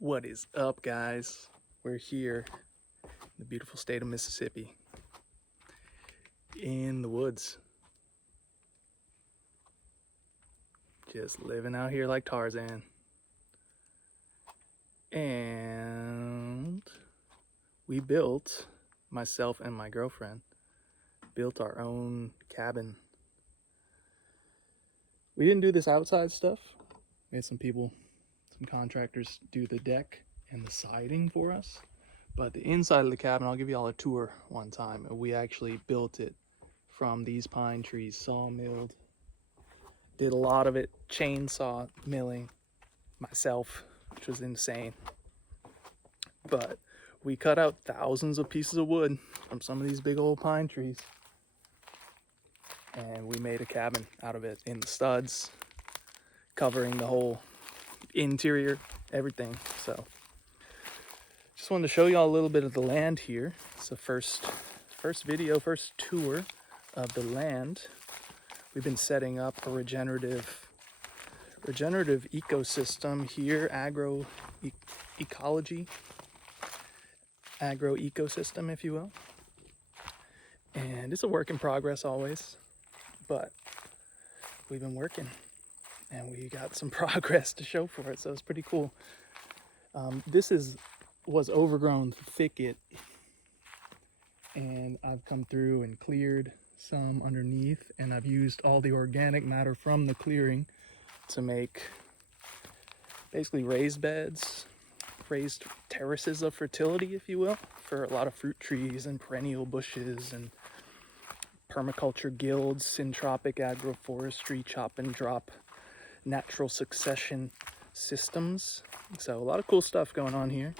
What is up, guys? We're here in the beautiful state of Mississippi in the woods, just living out here like Tarzan. And we built, myself and my girlfriend built our own cabin. We didn't do this outside stuff. We had some contractors do the deck and the siding for us. But the inside of the cabin, I'll give you all a tour one time. We actually built it from these pine trees, sawmilled. Did a lot of it chainsaw milling myself, which was insane. But we cut out thousands of pieces of wood from some of these big old pine trees. And we made a cabin out of it in the studs, covering the whole interior, everything. So just wanted to show y'all a little bit of the land here. It's the first tour of the land. We've been setting up a regenerative ecosystem here, agro-ecosystem, if you will. And it's a work in progress always, but we've been working and we got some progress to show for it, so it's pretty cool. This was overgrown thicket, and I've come through and cleared some underneath, and I've used all the organic matter from the clearing to make basically raised beds, raised terraces of fertility, if you will, for a lot of fruit trees and perennial bushes and permaculture guilds, syntropic agroforestry, chop and drop, natural succession systems. So a lot of cool stuff going on here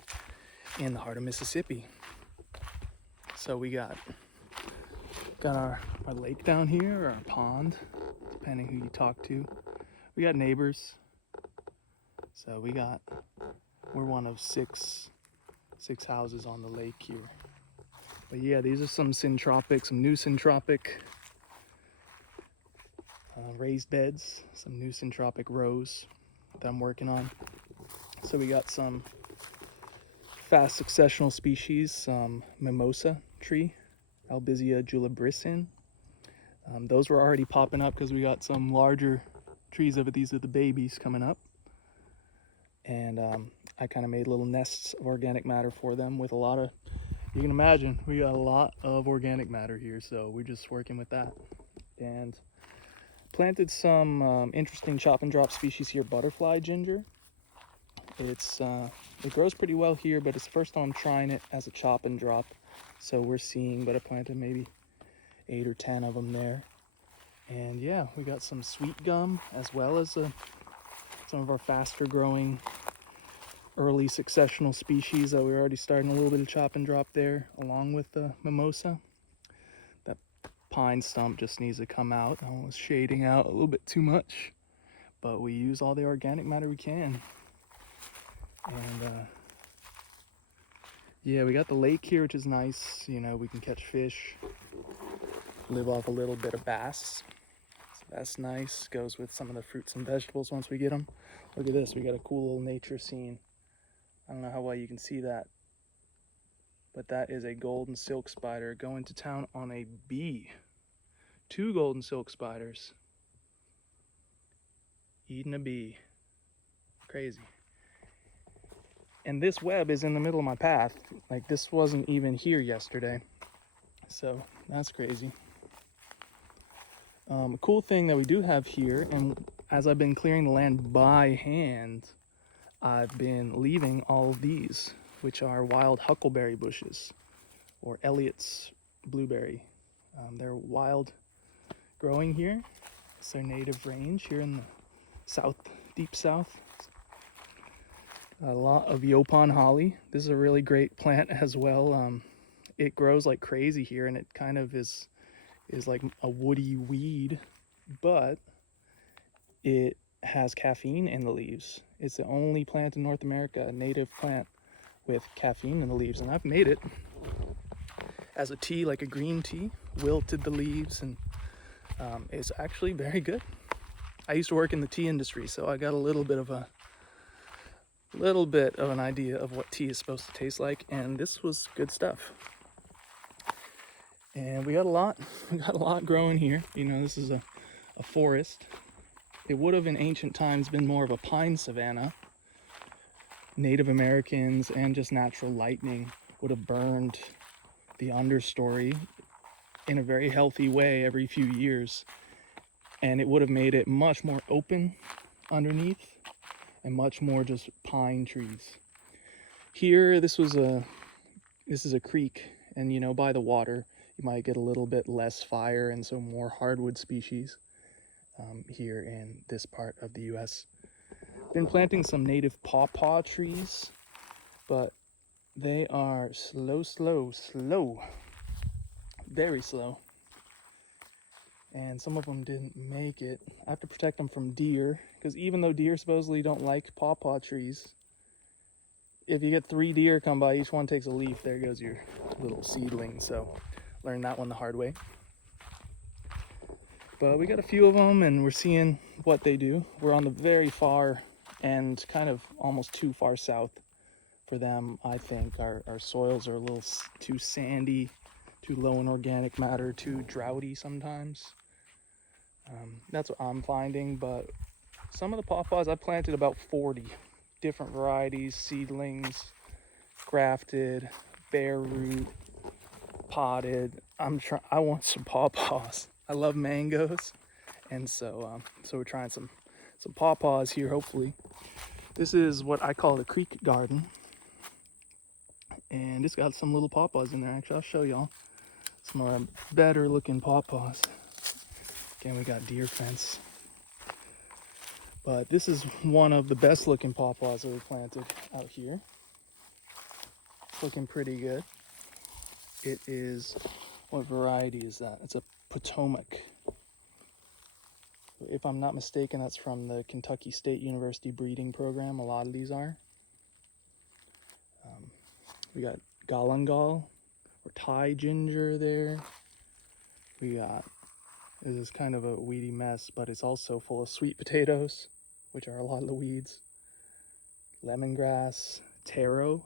in the heart of Mississippi. So we got our lake down here, or our pond, depending who you talk to. We got neighbors. So we're one of six houses on the lake here. But yeah, these are some new syntropic raised beds, some new syntropic rows that I'm working on. So we got some fast successional species, some mimosa tree, Albizia julibrissin. Those were already popping up because we got some larger trees of it. These are the babies coming up. And I kind of made little nests of organic matter for them with a lot of, you can imagine, we got a lot of organic matter here, so we're just working with that. And planted some interesting chop and drop species here, butterfly ginger. It grows pretty well here, but it's the first time I'm trying it as a chop and drop. So we're seeing, but I planted maybe 8 or 10 of them there. And yeah, we got some sweet gum, as well as some of our faster growing early successional species that we're already starting a little bit of chop and drop there, along with the mimosa. That pine stump just needs to come out. I was shading out a little bit too much, but we use all the organic matter we can. And yeah, we got the lake here, which is nice. You know, we can catch fish, live off a little bit of bass. So that's nice. Goes with some of the fruits and vegetables once we get them. Look at this, we got a cool little nature scene. I don't know how well you can see that, but that is a golden silk spider going to town on a bee. 2 golden silk spiders eating a bee. Crazy. And this web is in the middle of my path. Like, this wasn't even here yesterday, so that's crazy. A cool thing that we do have here, and as I've been clearing the land by hand, I've been leaving all of these, which are wild huckleberry bushes, or Elliott's blueberry. They're wild growing here. It's their native range here in the south, deep south. A lot of Yopon holly. This is a really great plant as well. It grows like crazy here, and it kind of is like a woody weed, but it has caffeine in the leaves. It's the only plant in North America, a native plant with caffeine in the leaves, and I've made it as a tea, like a green tea, wilted the leaves, and it's actually very good. I used to work in the tea industry, so I got a little bit of a little bit of an idea of what tea is supposed to taste like, and this was good stuff. And we got a lot growing here. You know, this is a forest. It would have in ancient times been more of a pine savanna. Native Americans and just natural lightning would have burned the understory in a very healthy way every few years, and it would have made it much more open underneath and much more just pine trees. Here, this is a creek, and you know, by the water you might get a little bit less fire and so more hardwood species here in this part of the US. Been planting some native pawpaw trees, but they are slow, very slow. And some of them didn't make it. I have to protect them from deer, because even though deer supposedly don't like pawpaw trees, if you get 3 deer come by, each one takes a leaf, there goes your little seedling. So learned that one the hard way. But we got a few of them, and we're seeing what they do. We're on the very far end, kind of almost too far south for them, I think. Our soils are a little too sandy, too low in organic matter, too droughty sometimes. That's what I'm finding, but some of the pawpaws, I planted about 40 different varieties, seedlings, grafted, bare root, potted. I want some pawpaws. I love mangoes, and so we're trying some pawpaws here, hopefully. This is what I call the creek garden, and it's got some little pawpaws in there. Actually, I'll show y'all some of our better looking pawpaws. Again, we got deer fence, but this is one of the best looking pawpaws that we planted out here. It's looking pretty good. It is, what variety is that? It's a Potomac. If I'm not mistaken, that's from the Kentucky State University breeding program. A lot of these are. We got galangal or Thai ginger there. We got, this is kind of a weedy mess, but it's also full of sweet potatoes, which are a lot of the weeds. Lemongrass, taro.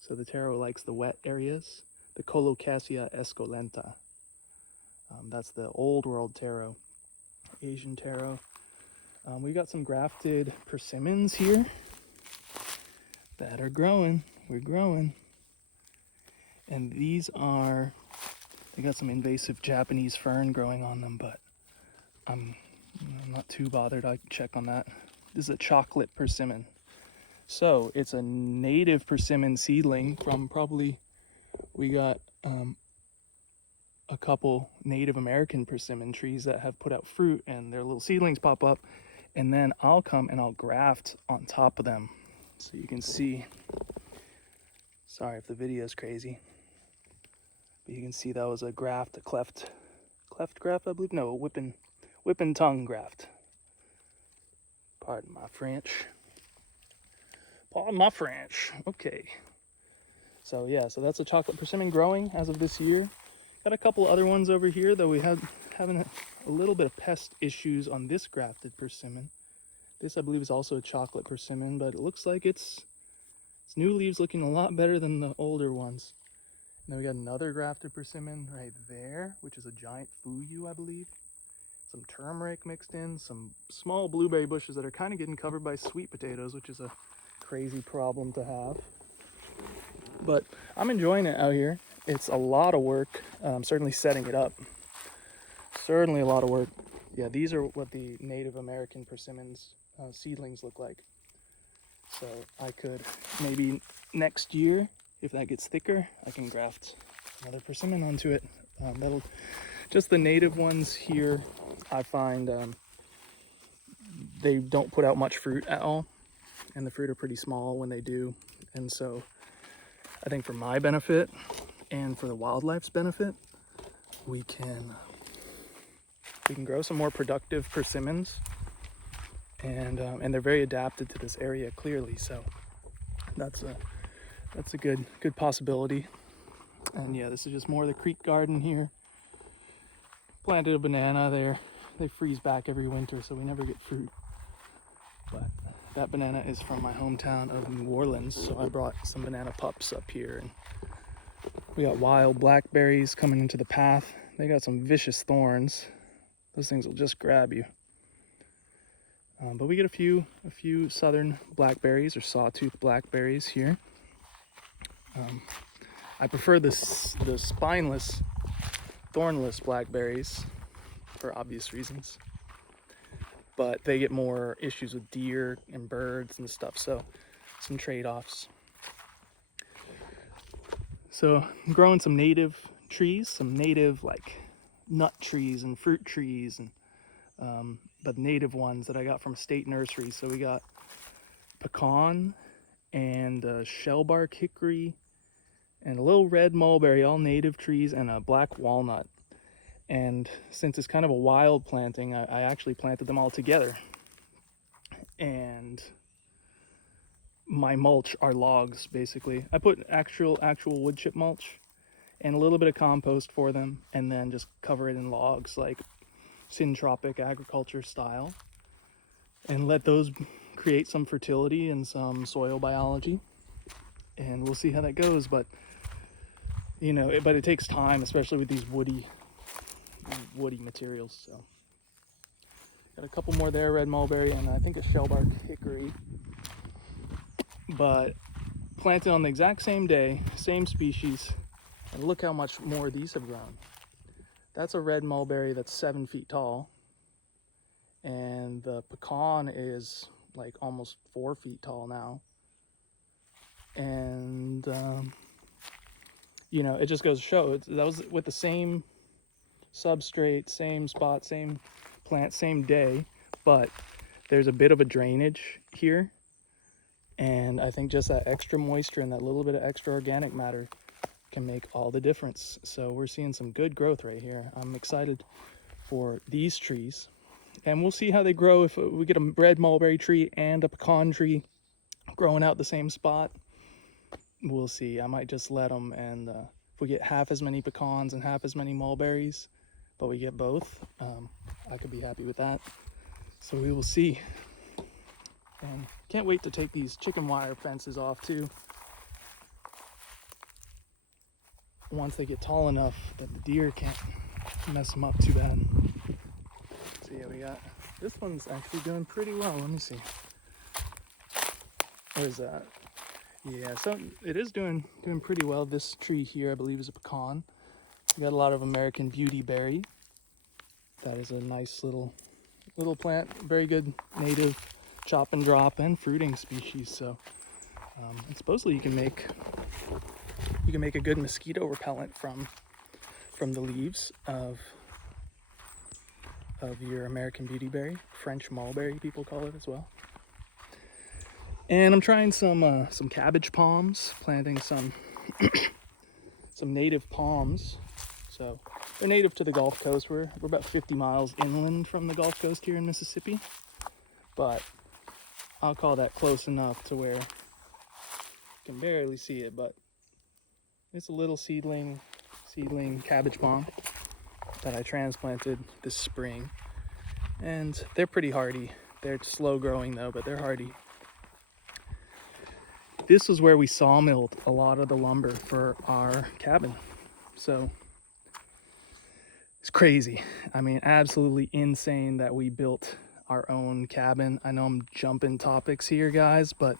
So the taro likes the wet areas. The Colocasia esculenta. That's the old world taro, Asian taro. We got some grafted persimmons here that are growing. We're growing. And these are, they got some invasive Japanese fern growing on them, but I'm not too bothered. I can check on that. This is a chocolate persimmon. So it's a native persimmon seedling from probably, we got a couple Native American persimmon trees that have put out fruit, and their little seedlings pop up, and then I'll come and I'll graft on top of them. So you can see, sorry if the video is crazy, but you can see that was a graft, a cleft graft, I believe. No, a whipping tongue graft. Pardon my French. Okay. So yeah, so that's a chocolate persimmon growing as of this year. Got a couple other ones over here, though we having a little bit of pest issues on this grafted persimmon. This, I believe, is also a chocolate persimmon, but it looks like its new leaves looking a lot better than the older ones. And then we got another grafted persimmon right there, which is a giant fuyu, I believe. Some turmeric mixed in, some small blueberry bushes that are kind of getting covered by sweet potatoes, which is a crazy problem to have. But I'm enjoying it out here. It's a lot of work. Certainly setting it up. Certainly a lot of work. Yeah, these are what the Native American persimmons seedlings look like. So I could maybe next year, if that gets thicker, I can graft another persimmon onto it. That'll just the native ones here. I find they don't put out much fruit at all, and the fruit are pretty small when they do. And so I think for my benefit and for the wildlife's benefit, we can grow some more productive persimmons, and they're very adapted to this area clearly. So that's a good possibility. And yeah, this is just more of the creek garden here. Planted a banana there. They freeze back every winter, so we never get fruit. But That banana is from my hometown of New Orleans, so I brought some banana pups up here. And we got wild blackberries coming into the path. They got some vicious thorns. Those things will just grab you. But we get a few southern blackberries or sawtooth blackberries here. I prefer the spineless, thornless blackberries for obvious reasons. But they get more issues with deer and birds and stuff, so some trade-offs. So I'm growing some native trees, some native like nut trees and fruit trees, and but native ones that I got from a state nursery. So we got pecan and shellbark hickory and a little red mulberry, all native trees, and a black walnut. And since it's kind of a wild planting, I actually planted them all together. And my mulch are logs, basically. I put actual wood chip mulch and a little bit of compost for them, and then just cover it in logs, like syntropic agriculture style, and let those create some fertility and some soil biology. And we'll see how that goes. But you know, it takes time, especially with these woody materials. So got a couple more there, red mulberry and I think a shellbark hickory, but planted on the exact same day, same species, and look how much more these have grown. That's a red mulberry that's 7 feet tall, and the pecan is like almost 4 feet tall now. And you know, it just goes to show that was with the same substrate, same spot, same plant, same day, but there's a bit of a drainage here, and I think just that extra moisture and that little bit of extra organic matter can make all the difference. So we're seeing some good growth right here. I'm excited for these trees, and we'll see how they grow. If we get a red mulberry tree and a pecan tree growing out the same spot, we'll see. I might just let them, and if we get half as many pecans and half as many mulberries, but we get both, I could be happy with that. So we will see. And can't wait to take these chicken wire fences off too, once they get tall enough that the deer can't mess them up too bad. So yeah, we got, this one's actually doing pretty well. Let me see. What is that? Yeah, so it is doing pretty well. This tree here, I believe, is a pecan. We got a lot of American beautyberry. That is a nice little plant, very good native chop and drop and fruiting species. So and supposedly you can make a good mosquito repellent from the leaves of your American beautyberry, French mulberry people call it as well. And I'm trying some cabbage palms, planting some some native palms. So they're native to the Gulf Coast. We're about 50 miles inland from the Gulf Coast here in Mississippi, but I'll call that close enough to where you can barely see it. But it's a little seedling cabbage palm that I transplanted this spring, and they're pretty hardy. They're slow growing though, but they're hardy. This was where we sawmilled a lot of the lumber for our cabin. So it's crazy. I mean, absolutely insane that we built our own cabin. I know I'm jumping topics here, guys, but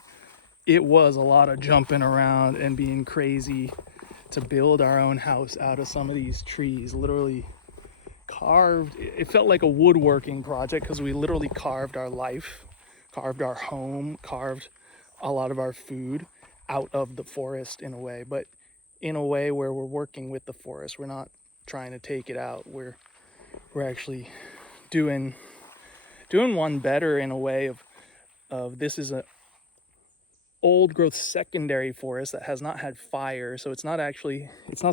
it was a lot of jumping around and being crazy to build our own house out of some of these trees. Literally carved, it felt like a woodworking project because we literally carved our life, carved our home, carved a lot of our food out of the forest in a way, but in a way where we're working with the forest. We're not trying to take it out. We're actually doing one better in a way of this is a old growth secondary forest that has not had fire, so it's not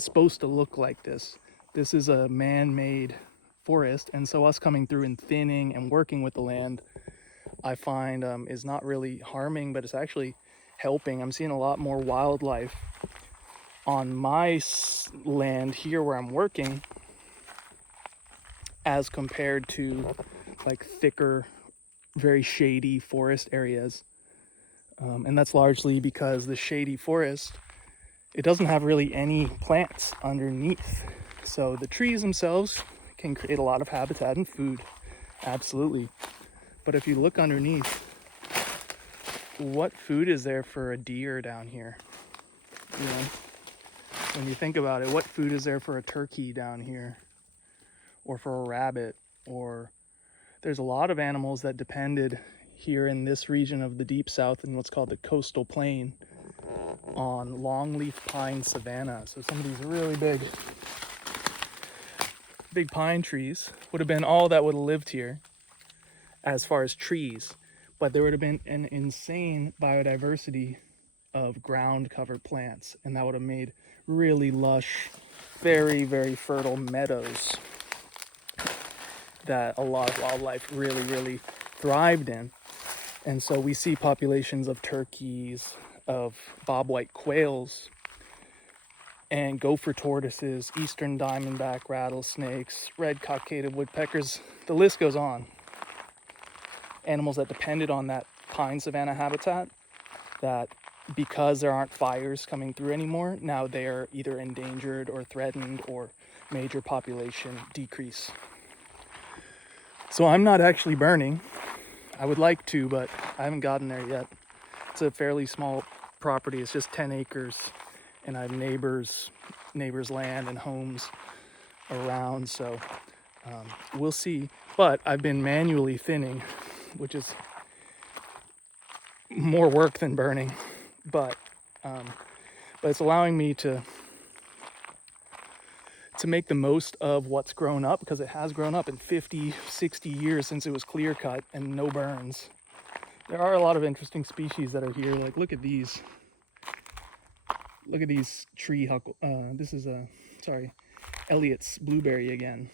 supposed to look like this. This is a man-made forest, and so us coming through and thinning and working with the land, I find is not really harming, but it's actually helping. I'm seeing a lot more wildlife on my land here where I'm working as compared to like thicker, very shady forest areas And that's largely because the shady forest, it doesn't have really any plants underneath. So the trees themselves can create a lot of habitat and food, absolutely. But if you look underneath, what food is there for a deer down here? You know, when you think about it, what food is there for a turkey down here? Or for a rabbit? Or there's a lot of animals that depended here in this region of the deep south in what's called the coastal plain on longleaf pine savanna. So some of these really big pine trees would have been all that would have lived here as far as trees, but there would have been an insane biodiversity of ground covered plants, and that would have made really lush, very fertile meadows that a lot of wildlife really thrived in. And so we see populations of turkeys, of bobwhite quails, and gopher tortoises, eastern diamondback rattlesnakes, red cockaded woodpeckers. The list goes on. Animals that depended on that pine savanna habitat, that because there aren't fires coming through anymore, now they're either endangered or threatened or major population decrease. So I'm not actually burning. I would like to, but I haven't gotten there yet. It's a fairly small property. It's just 10 acres, and I have neighbors' land and homes around, so we'll see. But I've been manually thinning, which is more work than burning, but it's allowing me to make the most of what's grown up, because it has grown up in 50, 60 years since it was clear cut and no burns. There are a lot of interesting species that are here. Like, look at these tree huckle. This is Elliott's blueberry again.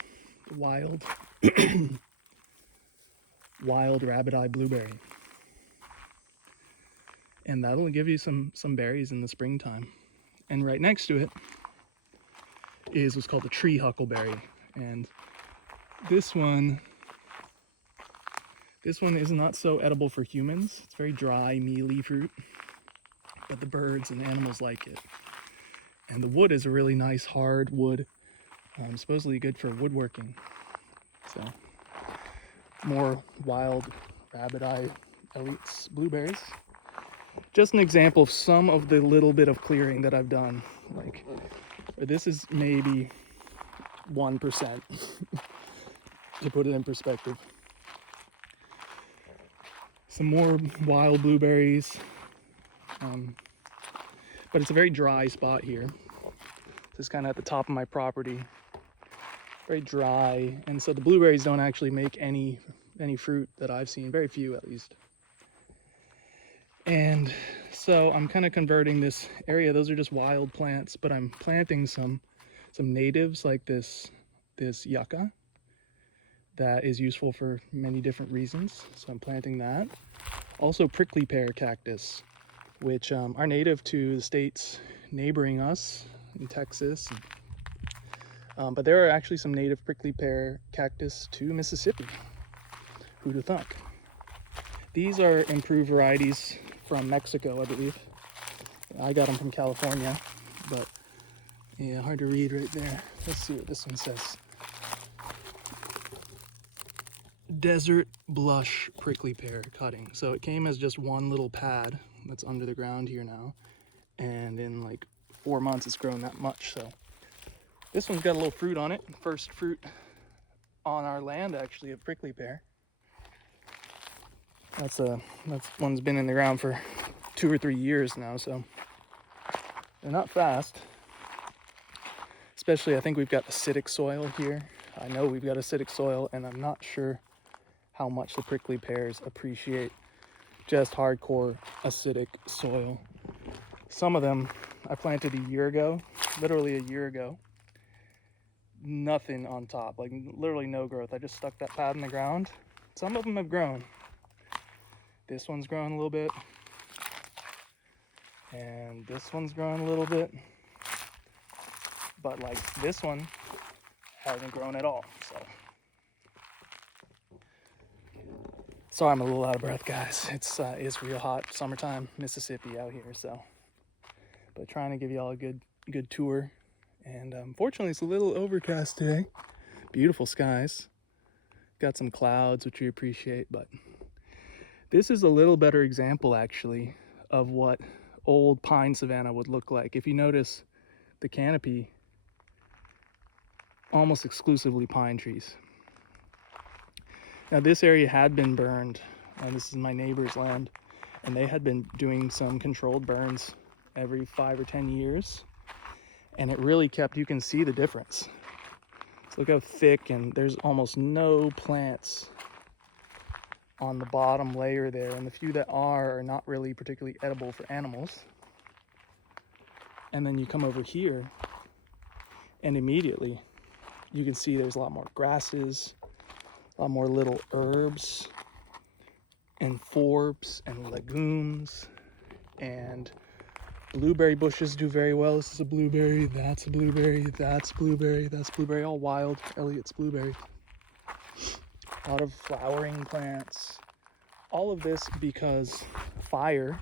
Wild rabbit-eye blueberry. And that'll give you some berries in the springtime. And right next to it is what's called the tree huckleberry. And this one is not so edible for humans. It's very dry, mealy fruit, but the birds and animals like it. And the wood is a really nice hard wood, supposedly good for woodworking. So more wild rabbit-eye Elliott's blueberries. Just an example of some of the little bit of clearing that I've done. Like, this is maybe 1%, to put it in perspective. Some more wild blueberries, but it's a very dry spot here. This is kind of at the top of my property, very dry, and so the blueberries don't actually make any fruit that I've seen, very few at least. And so I'm kind of converting this area. Those are just wild plants, but I'm planting some natives like this yucca that is useful for many different reasons. So I'm planting that. Also prickly pear cactus, which are native to the states neighboring us in Texas. But there are actually some native prickly pear cactus to Mississippi. Who'd have thunk? These are improved varieties from Mexico, I believe. I got them from California, but yeah, hard to read right there. Let's see what this one says. Desert blush prickly pear cutting. So it came as just one little pad that's under the ground here now, and in like 4 months it's grown that much. So this one's got a little fruit on it. First fruit on our land, actually, of prickly pear. That's one's been in the ground for 2 or 3 years now, so they're not fast. Especially, I think we've got acidic soil here. I know we've got acidic soil, and I'm not sure how much the prickly pears appreciate just hardcore acidic soil. Some of them I planted a year ago, literally a year ago. Nothing on top, like literally no growth. I just stuck that pad in the ground. Some of them have grown. This one's grown a little bit, and this one's grown a little bit, but like this one hasn't grown at all. So Sorry, I'm a little out of breath, guys. It's real hot, summertime, Mississippi out here. So, but trying to give y'all a good tour. And fortunately, it's a little overcast today. Beautiful skies. Got some clouds, which we appreciate. But this is a little better example, actually, of what old pine savanna would look like. If you notice, the canopy almost exclusively pine trees. Now this area had been burned, and this is my neighbor's land, and they had been doing some controlled burns every 5 or 10 years, and it really kept, you can see the difference. So look how thick, and there's almost no plants on the bottom layer there, and the few that are not really particularly edible for animals. And then you come over here, and immediately you can see there's a lot more grasses, a lot more little herbs and forbs and legumes, and blueberry bushes do very well. This is a blueberry, that's a blueberry, that's blueberry, that's blueberry, all wild Elliot's blueberry. A lot of flowering plants. All of this because fire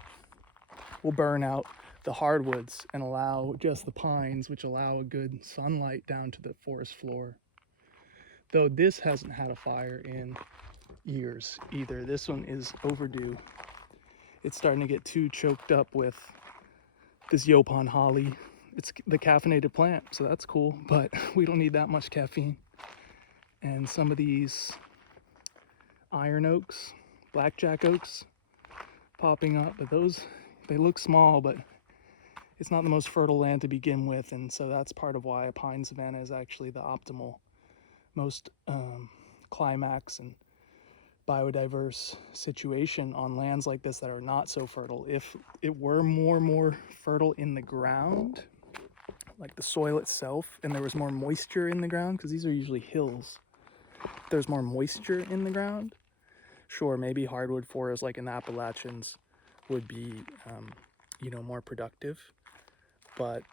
will burn out the hardwoods and allow just the pines, which allow a good sunlight down to the forest floor. Though this hasn't had a fire in years either. This one is overdue. It's starting to get too choked up with this Yopon holly. It's the caffeinated plant, so that's cool, but we don't need that much caffeine. And some of these iron oaks, blackjack oaks popping up, but those, they look small, but it's not the most fertile land to begin with, and so that's part of why a pine savanna is actually the optimal, most climax and biodiverse situation on lands like this that are not so fertile. If it were more fertile in the ground, like the soil itself, and there was more moisture in the ground, because these are usually hills, if there's more moisture in the ground, sure, maybe hardwood forests like in the Appalachians would be more productive. But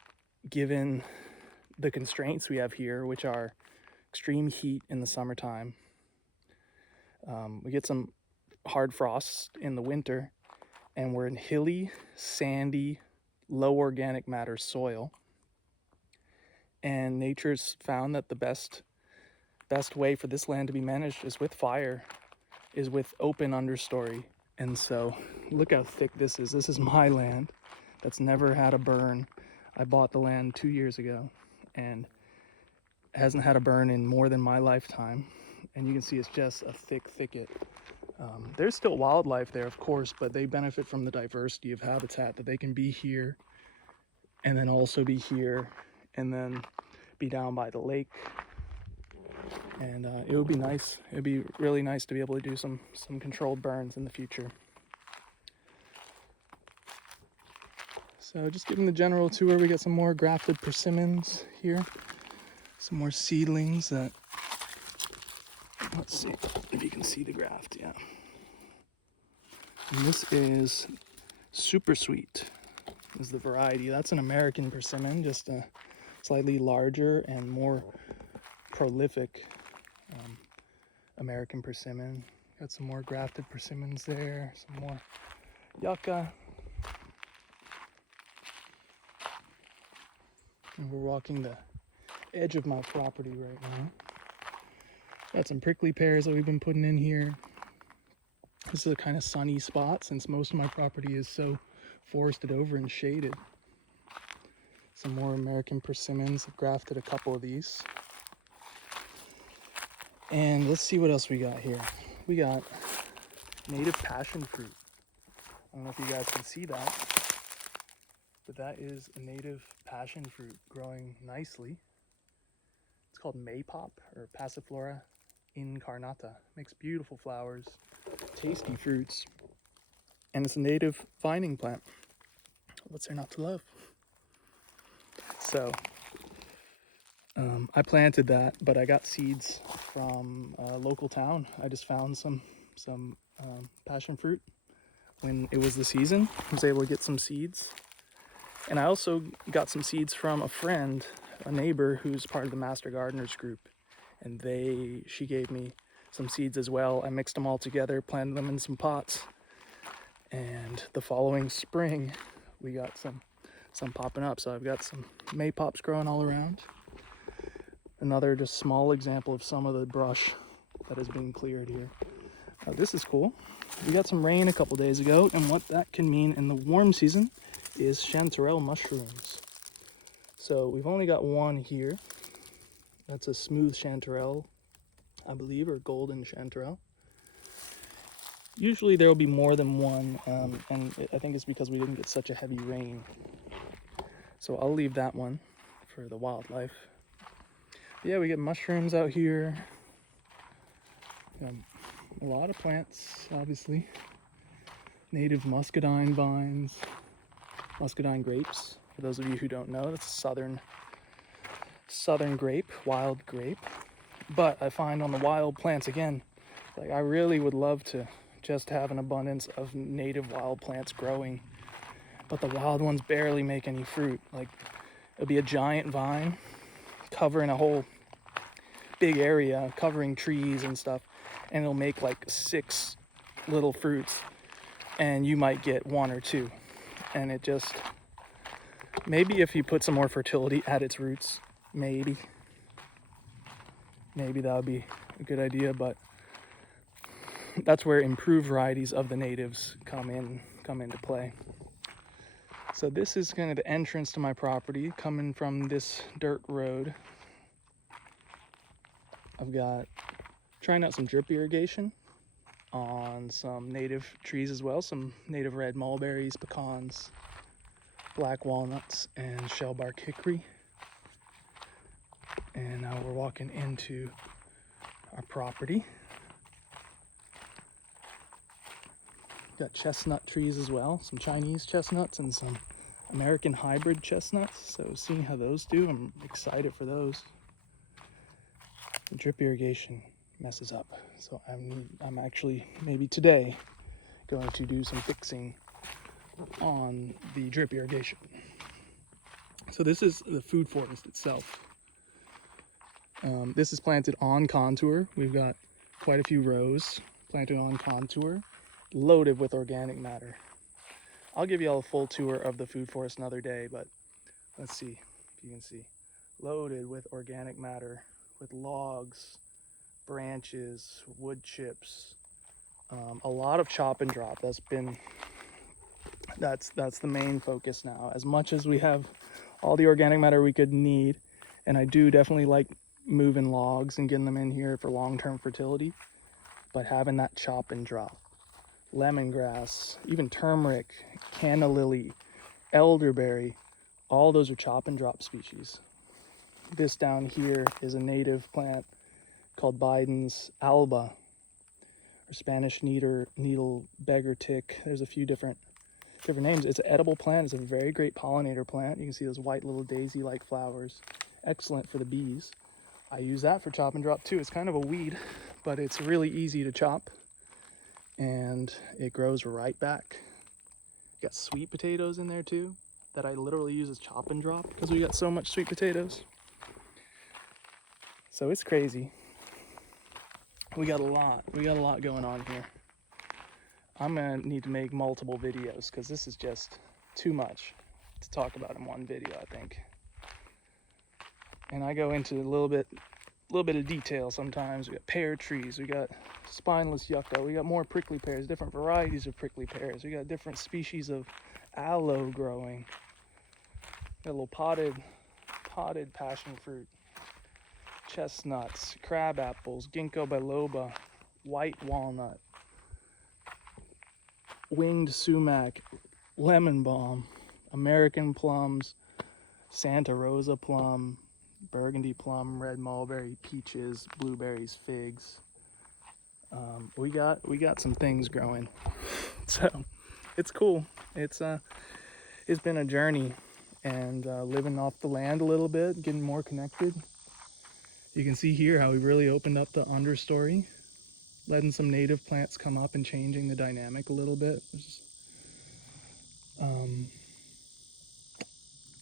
given the constraints we have here, which are extreme heat in the summertime, we get some hard frosts in the winter, and we're in hilly, sandy, low organic matter soil. And nature's found that the best way for this land to be managed is with fire, is with open understory. And so look how thick this is. This is my land that's never had a burn. I bought the land 2 years ago, and hasn't had a burn in more than my lifetime. And you can see it's just a thick thicket. There's still wildlife there, of course, but they benefit from the diversity of habitat, that they can be here and then also be here and then be down by the lake. And it would be nice. It'd be really nice to be able to do some controlled burns in the future. So just giving the general tour, we got some more grafted persimmons here. Some more seedlings that, let's see if you can see the graft, yeah. And this is super sweet, is the variety. That's an American persimmon, just a slightly larger and more prolific American persimmon. Got some more grafted persimmons there, some more yucca. And we're walking the edge of my property right now. Got some prickly pears that we've been putting in here. This is a kind of sunny spot since most of my property is so forested over and shaded. Some more American persimmons. I've grafted a couple of these. And let's see what else we got here. We got native passion fruit. I don't know if you guys can see that, but that is a native passion fruit growing nicely. It's called maypop, or Passiflora incarnata. Makes beautiful flowers, tasty fruits, and it's a native vining plant. What's there not to love? So I planted that, but I got seeds from a local town. I just found some passion fruit when it was the season. I was able to get some seeds. And I also got some seeds from a friend, a neighbor who's part of the Master Gardeners group. And she gave me some seeds as well. I mixed them all together, planted them in some pots, and the following spring we got some popping up. So I've got some maypops growing all around. Another just small example of some of the brush that is being cleared here. Now this is cool. We got some rain a couple days ago, and what that can mean in the warm season is chanterelle mushrooms. So we've only got one here. That's a smooth chanterelle, I believe, or golden chanterelle. Usually there will be more than one, and I think it's because we didn't get such a heavy rain. So I'll leave that one for the wildlife. But yeah, we get mushrooms out here. A lot of plants, obviously. Native muscadine vines, muscadine grapes. For those of you who don't know, that's a southern grape, wild grape. But I find on the wild plants, again, like I really would love to just have an abundance of native wild plants growing, but the wild ones barely make any fruit. Like it'll be a giant vine covering a whole big area, covering trees and stuff, and it'll make like 6 little fruits, and you might get 1 or 2. And it just, maybe if you put some more fertility at its roots, maybe that would be a good idea. But that's where improved varieties of the natives come into play. So this is kind of the entrance to my property, coming from this dirt road. I've got trying out some drip irrigation on some native trees as well, some native red mulberries, pecans, black walnuts, and shellbark hickory. And now we're walking into our property. Got chestnut trees as well, some Chinese chestnuts and some American hybrid chestnuts. So seeing how those do, I'm excited for those. The drip irrigation messes up, so I'm actually maybe today going to do some fixing on the drip irrigation. So this is the food forest itself. This is planted on contour. We've got quite a few rows planted on contour, loaded with organic matter. I'll give you all a full tour of the food forest another day, but let's see if you can see. Loaded with organic matter, with logs, branches, wood chips, a lot of chop and drop. That's the main focus now. As much as we have all the organic matter we could need, and I do definitely like moving logs and getting them in here for long-term fertility, but having that chop and drop, lemongrass, even turmeric, canna lily, elderberry, all those are chop and drop species. This down here is a native plant called Biden's alba, or Spanish needle beggar tick. There's a few different names. It's an edible plant. It's a very great pollinator plant. You can see those white little daisy-like flowers. Excellent for the bees. I use that for chop and drop too. It's kind of a weed, but it's really easy to chop, and it grows right back. Got sweet potatoes in there too that I literally use as chop and drop because we got so much sweet potatoes. So it's crazy. We got a lot going on here. I'm gonna need to make multiple videos because this is just too much to talk about in one video, I think. And I go into a little bit of detail sometimes. We got pear trees, we got spineless yucca, we got more prickly pears, different varieties of prickly pears, we got different species of aloe growing. Got a little potted passion fruit, chestnuts, crab apples, ginkgo biloba, white walnut, winged sumac, lemon balm, American plums, Santa Rosa plum, burgundy plum, red mulberry, peaches, blueberries, figs. We got some things growing, so it's cool. It's been a journey, and living off the land a little bit, getting more connected. You can see here how we really opened up the understory, letting some native plants come up and changing the dynamic a little bit.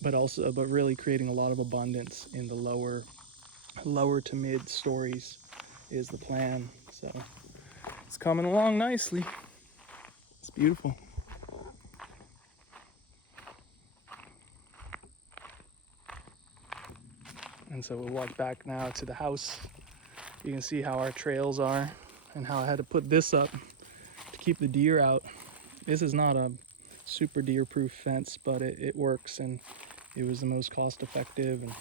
But really creating a lot of abundance in the lower to mid stories is the plan. So it's coming along nicely. It's beautiful. And so we'll walk back now to the house. You can see how our trails are and how I had to put this up to keep the deer out. This is not a super deer proof fence, but it works, and it was the most cost effective and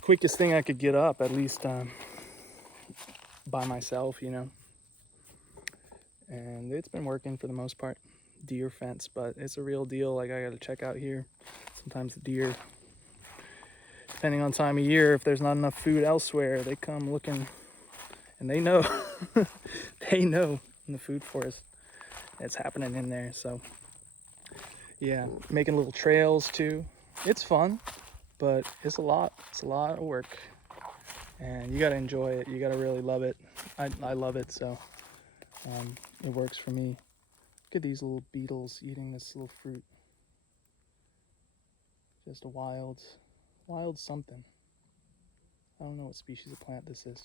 quickest thing I could get up, at least by myself, you know. And it's been working for the most part. Deer fence, but it's a real deal. Like, I gotta check out here. Sometimes the deer, depending on time of year, if there's not enough food elsewhere, they come looking, and they know they know in the food forest it's happening in there. So yeah, making little trails too. It's fun, but it's a lot of work, and you got to enjoy it. You got to really love it. I love it, so it works for me. Look at these little beetles eating this little fruit. Just a wild something. I don't know what species of plant this is.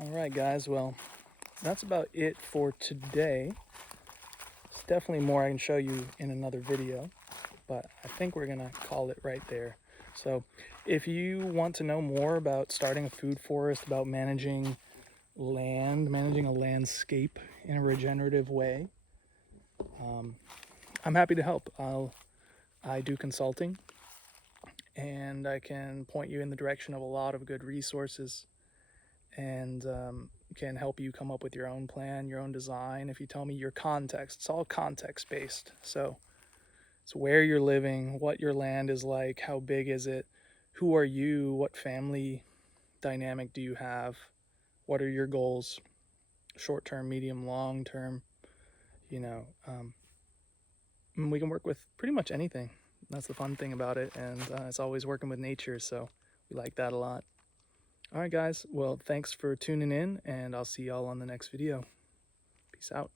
All right, guys, well, that's about it for today. There's definitely more I can show you in another video, but I think we're gonna call it right there. So if you want to know more about starting a food forest, about managing land, managing a landscape in a regenerative way, I'm happy to help. I do consulting, and I can point you in the direction of a lot of good resources, and can help you come up with your own plan, your own design. If you tell me your context, it's all context based. So it's where you're living, what your land is like, how big is it, who are you, what family dynamic do you have, what are your goals, short term, medium, long term, you know. And we can work with pretty much anything. That's the fun thing about it, and it's always working with nature, so we like that a lot. All right, guys, well, thanks for tuning in, and I'll see y'all on the next video. Peace out.